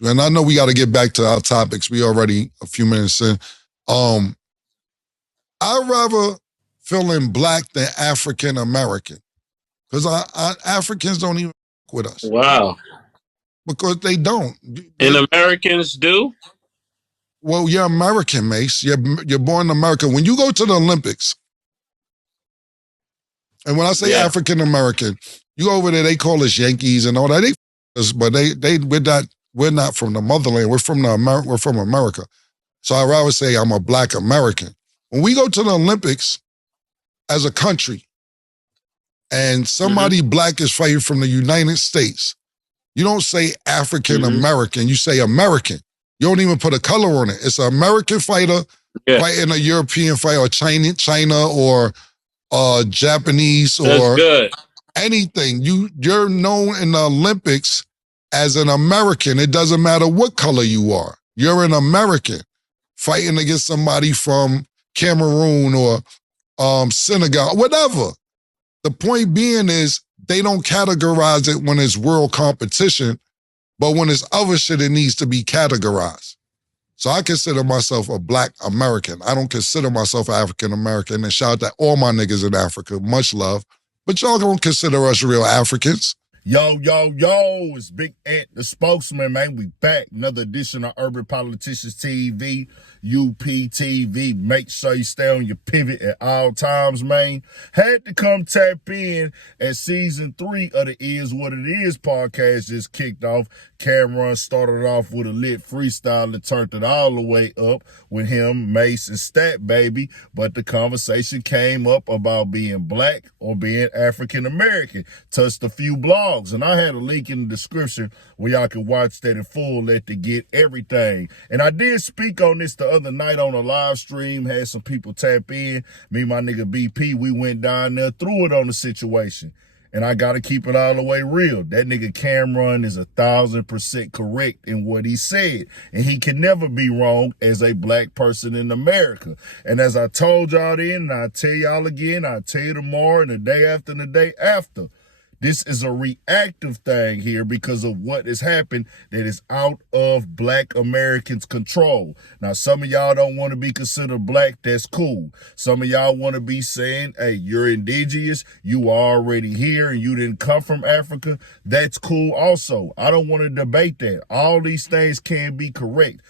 and I know we got to get back to our topics. We already a few minutes in. I'd rather feeling black than African American because Africans don't even with us Wow. because they don't. And Americans do? Well, you're American, Mace. You're born in America. When you go to the Olympics, and when I say Yeah. African American, you go over there, they call us Yankees and all that. But we're not from the motherland. We're from America. So I'd rather say I'm a black American. When we go to the Olympics as a country, and somebody black is fighting from the United States, you don't say African American. You say American. You don't even put a color on it. It's an American fighter fighting a European fighter, or China or Japanese or anything. You're known in the Olympics as an American. It doesn't matter what color you are. You're an American fighting against somebody from Cameroon or Senegal, whatever. The point being is they don't categorize it when it's world competition, but when it's other shit, it needs to be categorized. So I consider myself a black American. I don't consider myself African American. And shout out to all my niggas in Africa. Much love. But y'all don't consider us real Africans. Yo, it's Big Ant, the spokesman, man. We back. Another edition of Urban Politicians TV, UPTV. Make sure you stay on your pivot at all times, man. Had to come tap in as season 3 of the Is What It Is podcast just kicked off. Camron started off with a lit freestyle that turned it all the way up with him, Mace, and Stat Baby. But the conversation came up about being black or being African American. Touched a few blogs, and I had a link in the description where y'all can watch that in full to get everything. And I did speak on this the other night on a live stream, had some people tap in. Me and my nigga BP, we went down there, threw it on the situation. And I got to keep it all the way real. That nigga Camron is 1,000% correct in what he said. And he can never be wrong as a black person in America. And as I told y'all then, and I tell y'all again, I tell you tomorrow and the day after and the day after, this is a reactive thing here because of what has happened that is out of black Americans' control. Now, some of y'all don't want to be considered black. That's cool. Some of y'all want to be saying, hey, you're indigenous. You are already here and you didn't come from Africa. That's cool also. I don't want to debate that. All these things can be correct.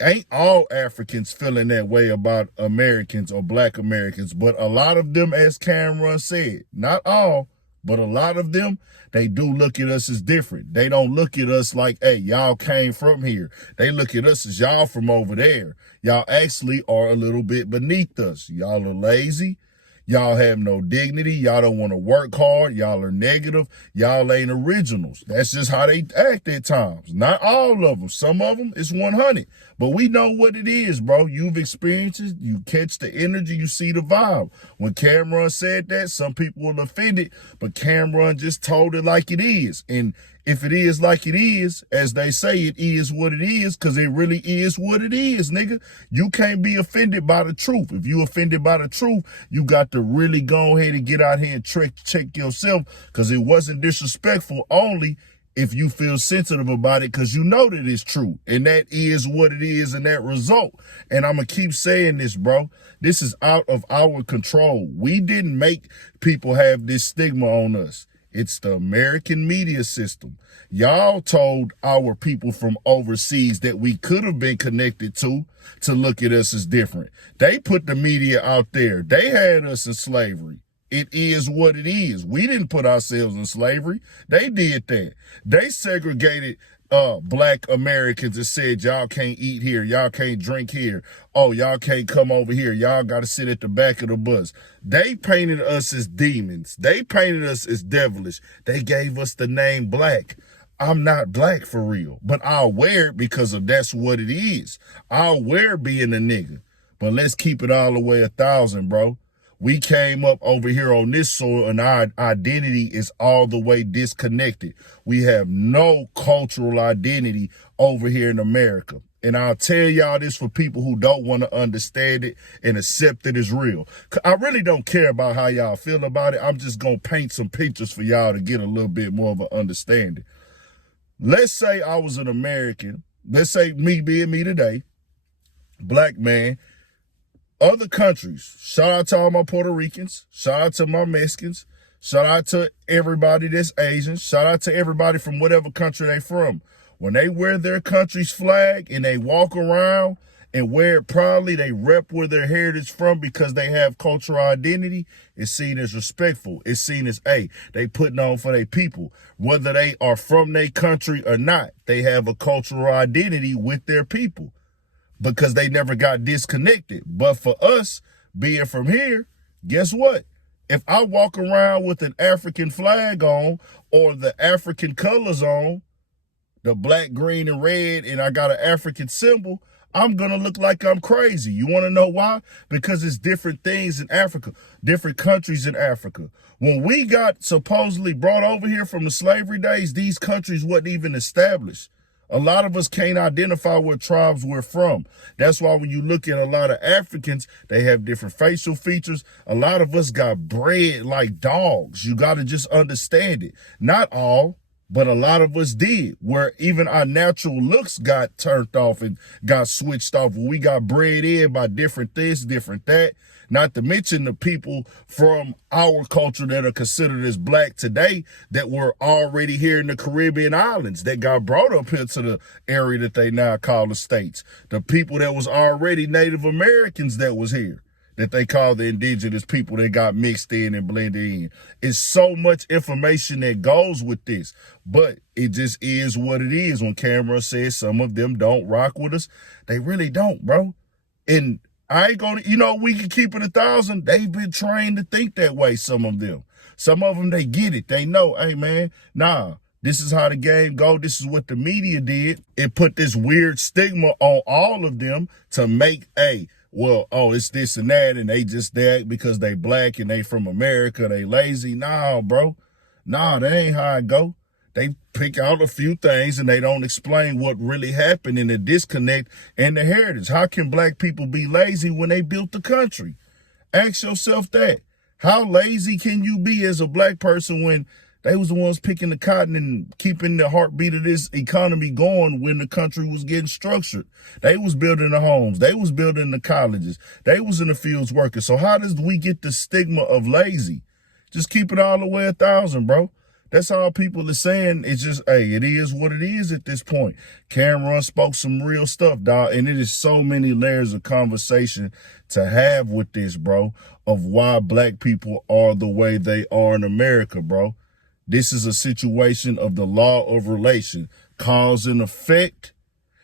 Ain't all Africans feeling that way about Americans or black Americans, but a lot of them, as Camron said, not all, but a lot of them, they do look at us as different. They don't look at us like, hey, y'all came from here. They look at us as y'all from over there. Y'all actually are a little bit beneath us. Y'all are lazy. Y'all have no dignity. Y'all don't want to work hard. Y'all are negative. Y'all ain't originals. That's just how they act at times. Not all of them. Some of them, it's 100. But we know what it is, bro. You've experienced it. You catch the energy. You see the vibe. When Camron said that, some people were offended, but Camron just told it like it is. And if it is like it is, as they say, it is what it is, because it really is what it is, nigga. You can't be offended by the truth. If you offended by the truth, you got to really go ahead and get out here and check yourself, because it wasn't disrespectful only if you feel sensitive about it, because you know that it's true. And that is what it is in that result. And I'm going to keep saying this, bro. This is out of our control. We didn't make people have this stigma on us. It's the American media system. Y'all told our people from overseas that we could have been connected to look at us as different. They put the media out there. They had us in slavery. It is what it is. We didn't put ourselves in slavery. They did that. They segregated black Americans and said, y'all can't eat here. Y'all can't drink here. Oh, y'all can't come over here. Y'all got to sit at the back of the bus. They painted us as demons. They painted us as devilish. They gave us the name black. I'm not black for real, but I'll wear it because of that's what it is. I'll wear being a nigga. But let's keep it all the way 1,000, bro. We came up over here on this soil and our identity is all the way disconnected. We have no cultural identity over here in America. And I'll tell y'all this for people who don't want to understand it and accept it as real. I really don't care about how y'all feel about it. I'm just going to paint some pictures for y'all to get a little bit more of an understanding. Let's say I was an American let's say me being me today, black man, other countries, shout out to all my Puerto Ricans, shout out to my Mexicans, shout out to everybody that's Asian, shout out to everybody from whatever country they from. When they wear their country's flag and they walk around and wear it proudly, they rep where their heritage from because they have cultural identity. It's seen as respectful. It's seen as, hey, they putting on for their people. Whether they are from their country or not, they have a cultural identity with their people because they never got disconnected. But for us, being from here, guess what? If I walk around with an African flag on or the African colors on, the black, green, and red, and I got an African symbol, I'm going to look like I'm crazy. You want to know why? Because it's different things in Africa, different countries in Africa. When we got supposedly brought over here from the slavery days, these countries wasn't even established. A lot of us can't identify what tribes we're from. That's why when you look at a lot of Africans, they have different facial features. A lot of us got bred like dogs. You got to just understand it. Not all, but a lot of us did, where even our natural looks got turned off and got switched off. We got bred in by different this, different that. Not to mention the people from our culture that are considered as black today that were already here in the Caribbean islands that got brought up here to the area that they now call the States. The people that was already Native Americans that was here, that they call the indigenous people that got mixed in and blended in. It's so much information that goes with this, but it just is what it is. When Camron says some of them don't rock with us, they really don't, bro. And I ain't gonna, we can keep it 1,000. They've been trained to think that way, some of them. Some of them, they get it. They know, hey, man, nah, this is how the game go. This is what the media did. It put this weird stigma on all of them to make, it's this and that, and they just that because they black and they from America, they lazy. Nah, bro. Nah, that ain't how it go. They pick out a few things and they don't explain what really happened in the disconnect and the heritage. How can black people be lazy when they built the country? Ask yourself that. How lazy can you be as a black person when they was the ones picking the cotton and keeping the heartbeat of this economy going when the country was getting structured? They was building the homes. They was building the colleges. They was in the fields working. So how does we get the stigma of lazy? Just keep it all the way 1,000, bro. That's all people are saying. It's just, it is what it is at this point. Camron spoke some real stuff, dog, and it is so many layers of conversation to have with this, bro, of why black people are the way they are in America, bro. This is a situation of the law of relation, cause and effect,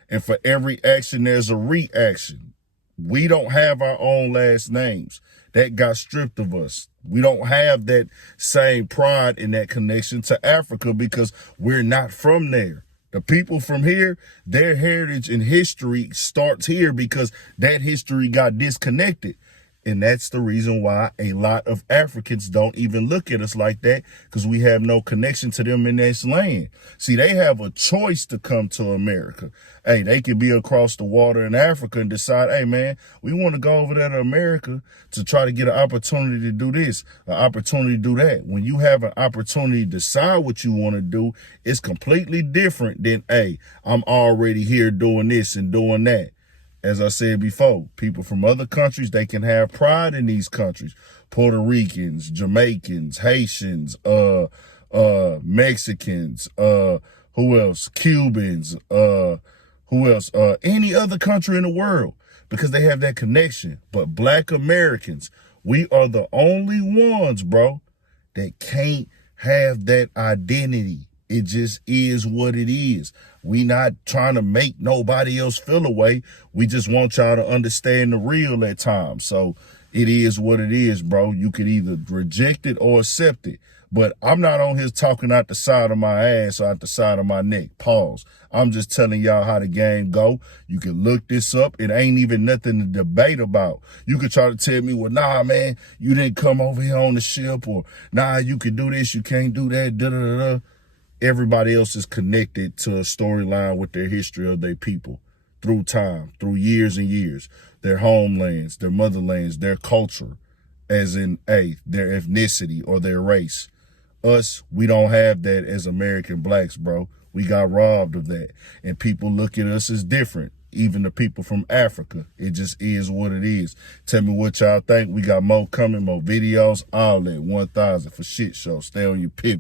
and for every action, there's a reaction. We don't have our own last names. That got stripped of us. We don't have that same pride in that connection to Africa because we're not from there. The people from here, their heritage and history starts here because that history got disconnected. And that's the reason why a lot of Africans don't even look at us like that, because we have no connection to them in this land. See, they have a choice to come to America. Hey, they could be across the water in Africa and decide, hey, man, we want to go over there to America to try to get an opportunity to do this, an opportunity to do that. When you have an opportunity to decide what you want to do, it's completely different than, hey, I'm already here doing this and doing that. As I said before, people from other countries, they can have pride in these countries. Puerto Ricans, Jamaicans, Haitians, Mexicans, who else? Cubans, who else? Any other country in the world, because they have that connection. But black Americans, we are the only ones, bro, that can't have that identity. It just is what it is. We not trying to make nobody else feel away. We just want y'all to understand the real at times. So it is what it is, bro. You can either reject it or accept it. But I'm not on here talking out the side of my ass or out the side of my neck. Pause. I'm just telling y'all how the game go. You can look this up. It ain't even nothing to debate about. You could try to tell me, well, nah, man, you didn't come over here on the ship, or nah, you could do this, you can't do that, da-da-da-da. Everybody else is connected to a storyline with their history of their people through time, through years and years, their homelands, their motherlands, their culture, as in, their ethnicity or their race. Us, we don't have that as American blacks, bro. We got robbed of that. And people look at us as different. Even the people from Africa. It just is what it is. Tell me what y'all think. We got more coming, more videos, all that. 1,000 for shit show. Stay on your pivot.